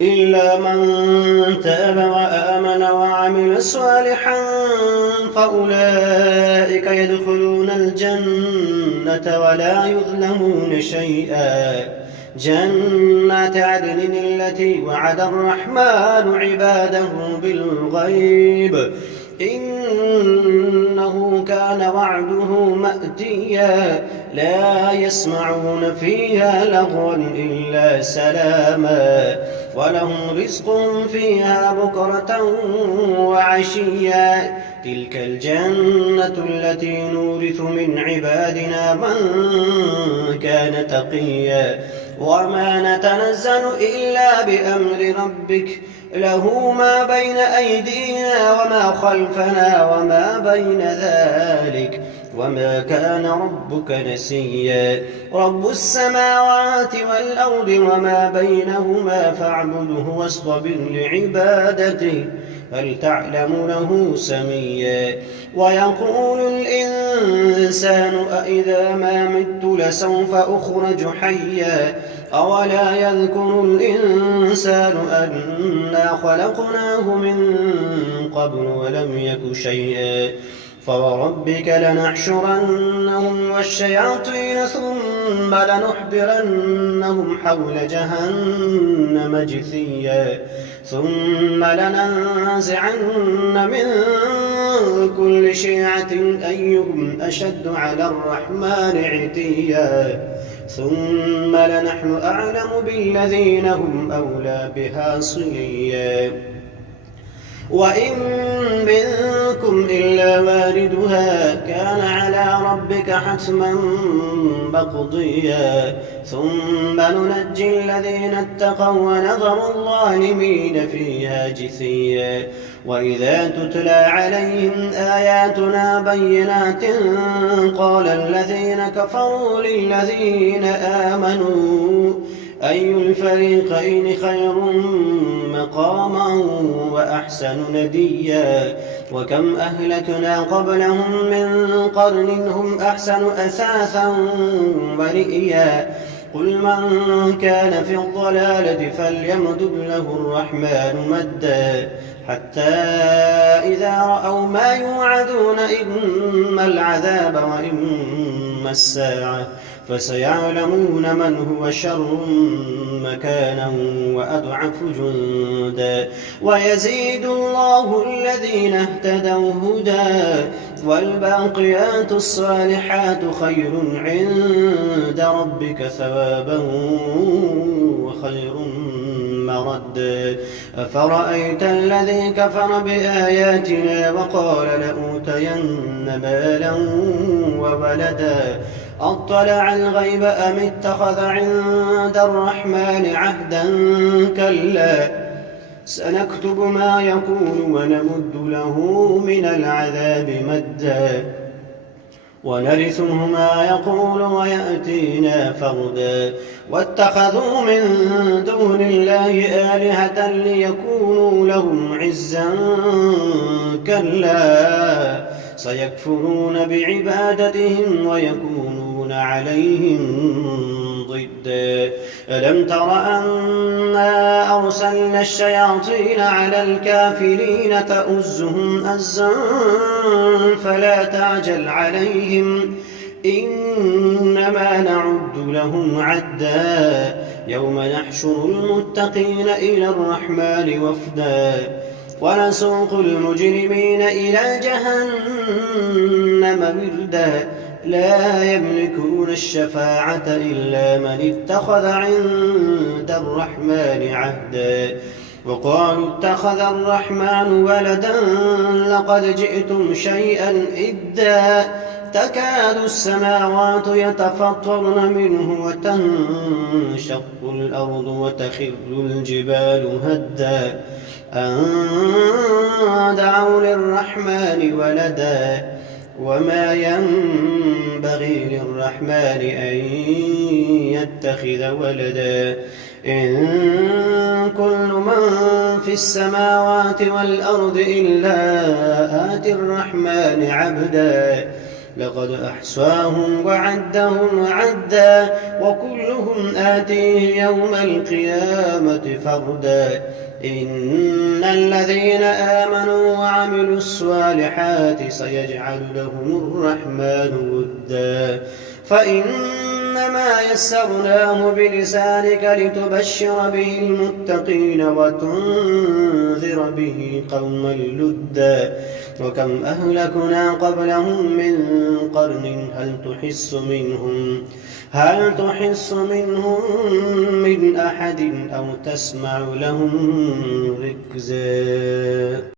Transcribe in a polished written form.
إلا من تاب وآمن وعمل صالحا فأولئك يدخلون الجنة ولا يظلمون شيئا. جنات عدن التي وعد الرحمن عباده بالغيب إنه كان وعده مأتيا. لا يسمعون فيها لغوا إلا سلاما ولهم رزقهم فيها بكرة وعشيا. تلك الجنة التي نورث من عبادنا من كان تقيا. وما نتنزل إلا بأمر ربك له ما بين أيدينا وما خلفنا وما بين ذلك وما كان ربك نسيا. رب السماوات والأرض وما بينهما فاعبده واصطبر لعبادته هل تعلم له سميا. ويقول الإنسان أإذا ما مت لسوف أخرج حيا. أولا يذكر الإنسان أنا خلقناه من قبل ولم يك شيئا. فوربك لنحشرنهم والشياطين ثم لنحضرنهم حول جهنم جثيا. ثم لننزعن من كل شيعة أيهم أشد على الرحمن عتيا. ثم لنحن أعلم بالذين هم أولى بها صليا. وإن منكم إلا واردها كان على ربك حتما مقضيا. ثم ننجي الذين اتقوا ونذر الظالمين فيها جثيا. وإذا تتلى عليهم آياتنا بينات قال الذين كفروا للذين آمنوا أي الفريقين خير مقاما وأحسن نديا. وكم أهلكنا قبلهم من قرن هم أحسن أثاثا ورئيا. قل من كان في الضلالة فليمدد له الرحمن مدا حتى إذا رأوا ما يوعدون إما العذاب وإما الساعة فسيعلمون من هو شر مكانا وأضعف جندا. ويزيد الله الذين اهتدوا هدى والباقيات الصالحات خير عند ربك ثوابا وخير مردا. أفرأيت الذي كفر بآياتنا وقال لأوتين مالا وولدا أطلع الغيب أم اتخذ عند الرحمن عهدا كلا سنكتب ما يقول ونمد له من العذاب مدا ونرثه ما يقول ويأتينا فردا. واتخذوا من دون الله آلهة ليكونوا لهم عزا كلا سيكفرون بعبادتهم ويكونون عليهم ضدا. ألم تر أنا أرسلنا الشياطين على الكافرين تؤزهم أزا فلا تعجل عليهم إنما نعد لهم عدا. يوم نحشر المتقين إلى الرحمن وفدا ونسوق المجرمين إلى جهنم وردا. لا يملكون الشفاعة إلا من اتخذ عند الرحمن عهدا. وقالوا اتخذ الرحمن ولدا لقد جئتم شيئا إدا. تكاد السماوات يتفطرن منه وتنشق الأرض وتخر الجبال هدا أن دعوا للرحمن ولدا وما ينبغي للرحمن أن يتخذ ولدا. إن كل من في السماوات والأرض إلا آتي الرحمن عبدا لقد أحصاهم وعدهم عدا وكلهم آتيه يوم القيامة فردا إن الذين آمنوا وعملوا الصالحات سيجعل لهم الرحمن ودا فإنما يسرناه بلسانك لتبشر به المتقين وتنذر به قوما لدا وكم أهلكنا قبلهم من قرن هل تحس منهم من أحد أو تسمع لهم ركزا